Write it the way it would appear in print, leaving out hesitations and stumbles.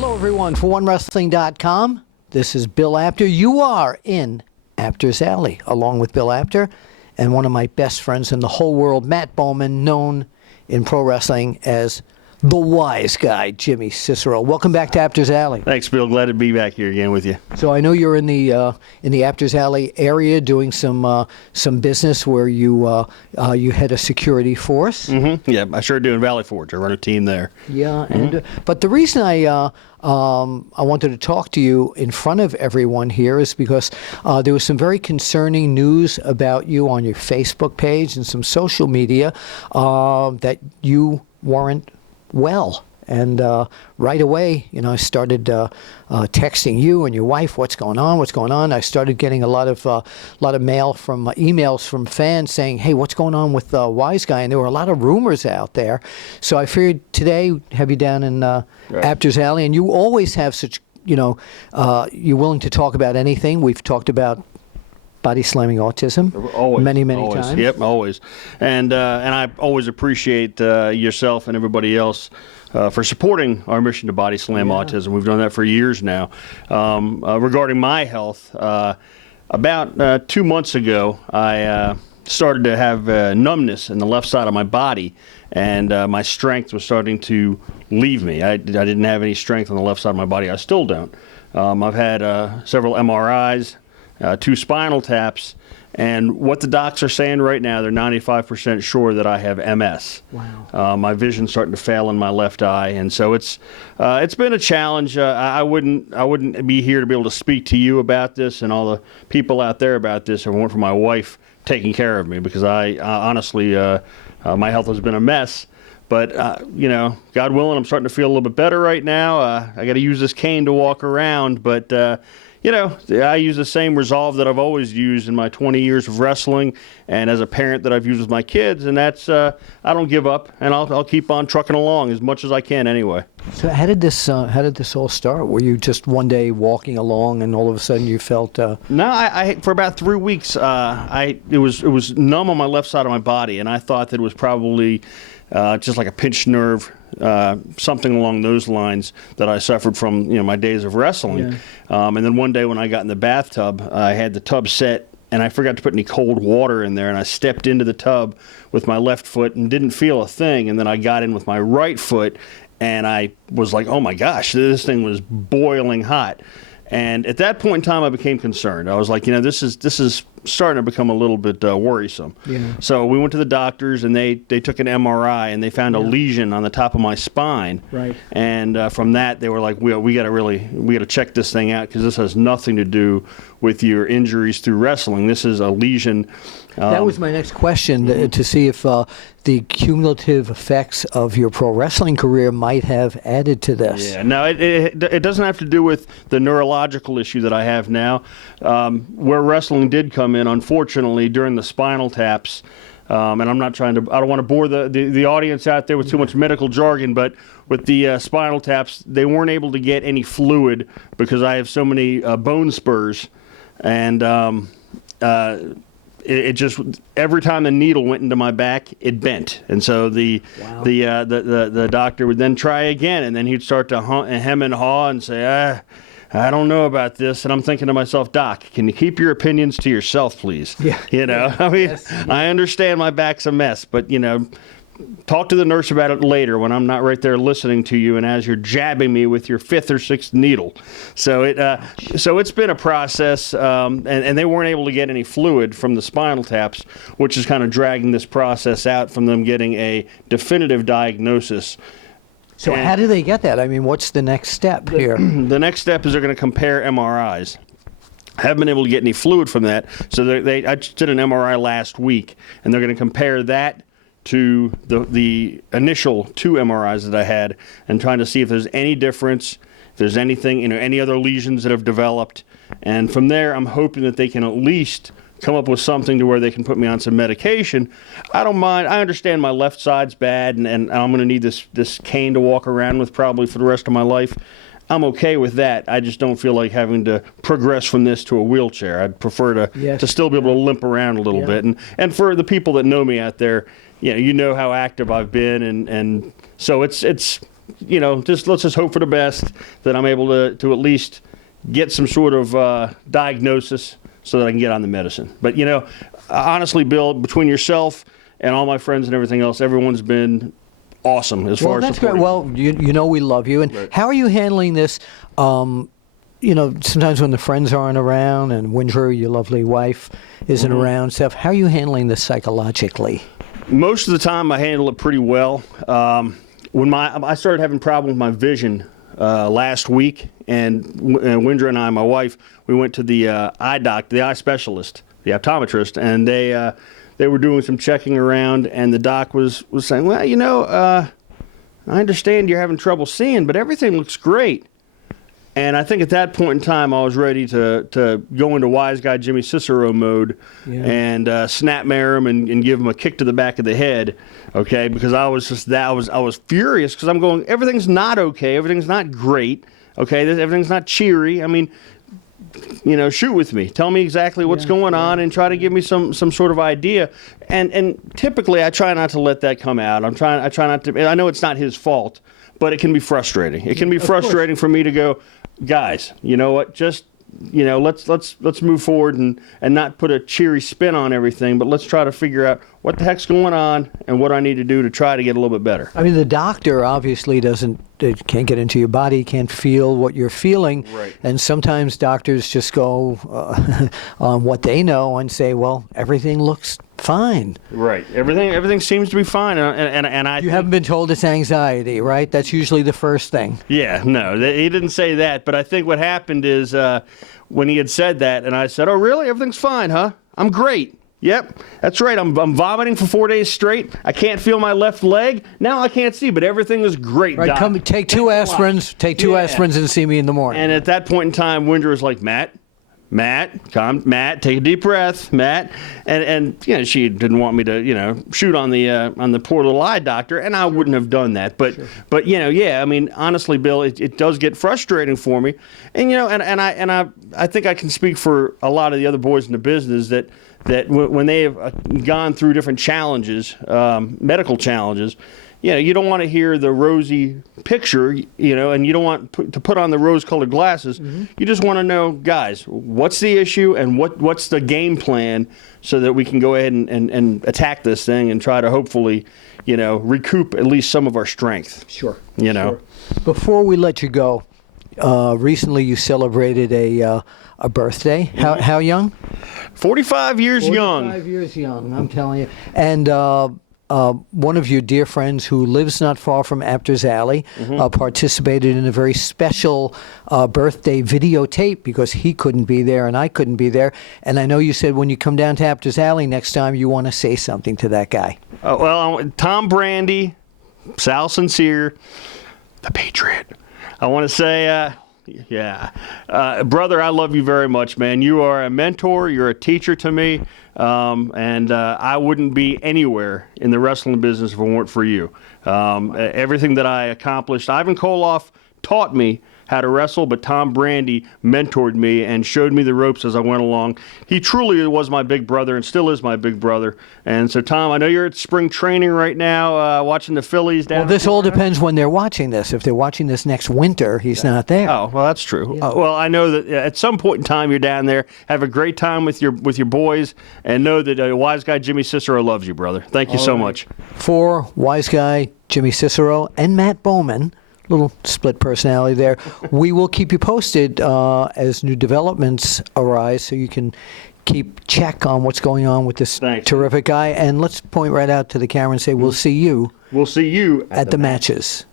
Hello, everyone. For1wrestling.com, this is Bill Apter. You are in Apter's Alley, along with Bill Apter and one of my best friends in the whole world, Matt Bowman, known in pro wrestling as the Wiseguy, Jimmy Cicero. Welcome back to Apter's Alley. Thanks, Bill. Glad to be back here again with you. So I know you're in the Apter's Alley area doing some business where you head a security force. Mm-hmm. Yeah, I sure do in Valley Forge. I run a team there. Yeah, and but the reason I wanted to talk to you in front of everyone here is because there was some very concerning news about you on your Facebook page and some social media that you weren't well. And right away, I started texting you and your wife, what's going on? I started getting a lot of mail from emails from fans saying, hey, what's going on with Wiseguy? And there were a lot of rumors out there. So I figured today, have you down in Apter's Alley, and you always have such, you're willing to talk about anything. We've talked about body slamming autism always, many always. times. Yep, always. And I always appreciate yourself and everybody else for supporting our mission to body slam autism. We've done that for years now. Regarding my health, about 2 months ago, I started to have numbness in the left side of my body, and my strength was starting to leave me. I didn't have any strength on the left side of my body. I still don't. I've had several MRIs, 2 spinal taps, and what the docs are saying right now, they're 95% sure that I have MS. Wow. My vision's starting to fail in my left eye, and so it's been a challenge. I wouldn't be here to be able to speak to you about this and all the people out there about this if it weren't for my wife taking care of me, because I honestly, my health has been a mess. But, God willing, I'm starting to feel a little bit better right now. I got to use this cane to walk around, but I use the same resolve that I've always used in my 20 years of wrestling and as a parent that I've used with my kids, and that's I don't give up, and I'll keep on trucking along as much as I can anyway. So how did this all start? Were you just one day walking along and all of a sudden you felt? No, I for about 3 weeks it was numb on my left side of my body, and I thought that it was probably just like a pinched nerve. Something along those lines that I suffered from, my days of wrestling. Yeah. And then one day when I got in the bathtub, I had the tub set, and I forgot to put any cold water in there, and I stepped into the tub with my left foot and didn't feel a thing. And then I got in with my right foot, and I was like, oh my gosh, this thing was boiling hot. And at that point in time, I became concerned. I was like, this is starting to become a little bit worrisome. Yeah. So we went to the doctors, and they took an MRI, and they found a lesion on the top of my spine. Right. And from that, they were like, we got to check this thing out, because this has nothing to do with your injuries through wrestling. This is a lesion. That was my next question, to see if the cumulative effects of your pro wrestling career might have added to this. Yeah, no, it doesn't have to do with the neurological issue that I have now. Where wrestling did come in, unfortunately, during the spinal taps, and I don't want to bore the audience out there with too much medical jargon, but with the spinal taps, they weren't able to get any fluid because I have so many bone spurs, and it just, every time the needle went into my back, it bent, and so the doctor would then try again, and then he'd start to hem and haw and say, I don't know about this, and I'm thinking to myself, Doc, can you keep your opinions to yourself, please? Yeah. I understand my back's a mess, but talk to the nurse about it later when I'm not right there listening to you and as you're jabbing me with your 5th or 6th needle. So it's been a process, and they weren't able to get any fluid from the spinal taps, which is kind of dragging this process out from them getting a definitive diagnosis. So how do they get that? I mean, what's the next step here? The next step is they're going to compare MRIs. I haven't been able to get any fluid from that, so I just did an MRI last week, and they're going to compare that to the initial 2 MRIs that I had, and trying to see if there's any difference, if there's anything, any other lesions that have developed, and from there, I'm hoping that they can at least come up with something to where they can put me on some medication. I don't mind. I understand my left side's bad, and I'm going to need this cane to walk around with probably for the rest of my life. I'm okay with that. I just don't feel like having to progress from this to a wheelchair. I'd prefer to still be able to limp around a little bit. And for the people that know me out there, you know how active I've been, and so it's let's just hope for the best that I'm able to at least get some sort of diagnosis so that I can get on the medicine. But, honestly, Bill, between yourself and all my friends and everything else, everyone's been awesome as far as that's great. supporting. Well, we love you. And Right. how are you handling this? Sometimes when the friends aren't around and Windrew, your lovely wife, isn't around, stuff, how are you handling this psychologically? Most of the time, I handle it pretty well. When I started having problems with my vision last week, and Windrew and I, my wife, we went to the the eye specialist, the optometrist, and they were doing some checking around, and the doc was saying, well, I understand you're having trouble seeing, but everything looks great. And I think at that point in time, I was ready to go into Wiseguy Jimmy Cicero mode and snapmare him and give him a kick to the back of the head, okay? Because I was furious because I'm going, everything's not okay, everything's not great, okay? Everything's not cheery. I mean, shoot with me. Tell me exactly what's going on and try to give me some sort of idea. And typically, I try not to let that come out. I try not to. I know it's not his fault, but it can be frustrating. It can be frustrating for me to go, guys, you know what? Just let's move forward and not put a cheery spin on everything, but let's try to figure out what the heck's going on and what I need to do to try to get a little bit better. I mean, the doctor obviously can't get into your body, can't feel what you're feeling. Right. And sometimes doctors just go on what they know and say, well, everything looks fine. Right. Everything seems to be fine. And I You haven't been told it's anxiety, right? That's usually the first thing. Yeah, no, he didn't say that. But I think what happened is when he had said that, and I said, oh, really? Everything's fine, huh? I'm great. Yep, that's right. I'm vomiting for 4 days straight. I can't feel my left leg. Now I can't see, but everything is great, Right, Doc. take two aspirins. Take two Yeah. aspirins and see me in the morning. And at that point in time, Windrew was like, Matt, Matt, take a deep breath, Matt. And she didn't want me to, shoot on the poor little eye doctor, and I wouldn't have done that. But I mean, honestly, Bill, it does get frustrating for me. And I think I can speak for a lot of the other boys in the business that when they have gone through different challenges, medical challenges, you don't want to hear the rosy picture, and you don't want to put on the rose-colored glasses. Mm-hmm. You just want to know, guys, what's the issue and what's the game plan so that we can go ahead and attack this thing and try to hopefully, recoup at least some of our strength. Sure. Sure. Before we let you go, recently you celebrated a birthday. Mm-hmm. How young? 45 years 45 young. 45 years young, I'm telling you. And one of your dear friends who lives not far from Apter's Alley participated in a very special birthday videotape because he couldn't be there and I couldn't be there. And I know you said when you come down to Apter's Alley next time, you want to say something to that guy. Tom Brandy, Sal Sincere, the Patriot. I want to say, brother, I love you very much, man. You are a mentor. You're a teacher to me. And I wouldn't be anywhere in the wrestling business if it weren't for you. Everything that I accomplished, Ivan Koloff taught me how to wrestle, but Tom Brandy mentored me and showed me the ropes as I went along. He truly was my big brother and still is my big brother. And so, Tom, I know you're at spring training right now watching the Phillies down. Well, this all depends when they're watching this. If they're watching this next winter, he's not there. Oh, well, that's true. Yeah. Well, I know that at some point in time you're down there. Have a great time with your boys, and know that Wiseguy Jimmy Cicero loves you, brother. Thank you so much. For Wiseguy, Jimmy Cicero, and Matt Bowman, little split personality there. We will keep you posted as new developments arise so you can keep check on what's going on with this terrific guy. And let's point right out to the camera and say, we'll see you. We'll see you at the matches.